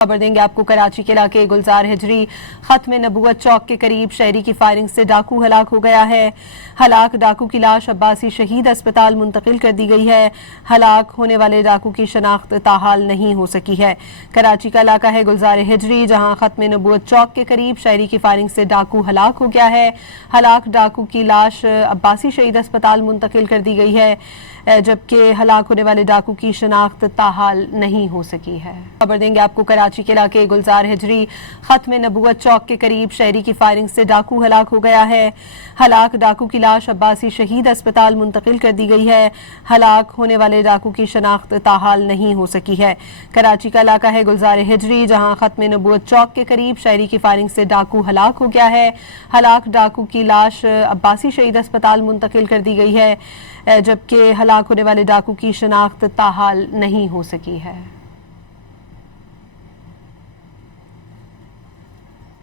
खबर देंगे आपको। कराची के इलाके गुलजार हिजरी खत्म नबूवत चौक के करीब शहरी की फायरिंग से डाकू हलाक हो गया है। हलाक डाकू की लाश अब्बासी शहीद अस्पताल मुंतकिल कर दी गई है। हलाक होने वाले डाकू की शनाख्त ताहाल नहीं हो सकी है। कराची का इलाका है गुलजार हिजरी, जहां खत्म नबूवत चौक के करीब शहरी की फायरिंग से डाकू हलाक हो गया है। हलाक डाकू की लाश अब्बासी शहीद अस्पताल मुंतकिल कर दी गई है, जबकि हलाक होने वाले डाकू की शनाख्त ताहाल नहीं हो सकी है। खबर देंगे आपको। कराची के इलाके गुलजार हिजरी खत्म नबूवत चौक के करीब शहरी की फायरिंग से डाकू हलाक हो गया है। हलाक डाकू की लाश अब्बासी शहीद अस्पताल मुंतकिल कर दी गई है। हलाक होने वाले डाकू की शनाख्त ताहाल नहीं हो सकी है। कराची का इलाका है गुलजार हिजरी, जहां खत्म नबूवत चौक के करीब शहरी की फायरिंग से डाकू हलाक हो गया है। हलाक डाकू की लाश अब्बासी शहीद अस्पताल मुंतकिल कर दी गई है, जबकि हलाक होने वाले डाकू की शनाख्त ताहाल नहीं हो सकी है।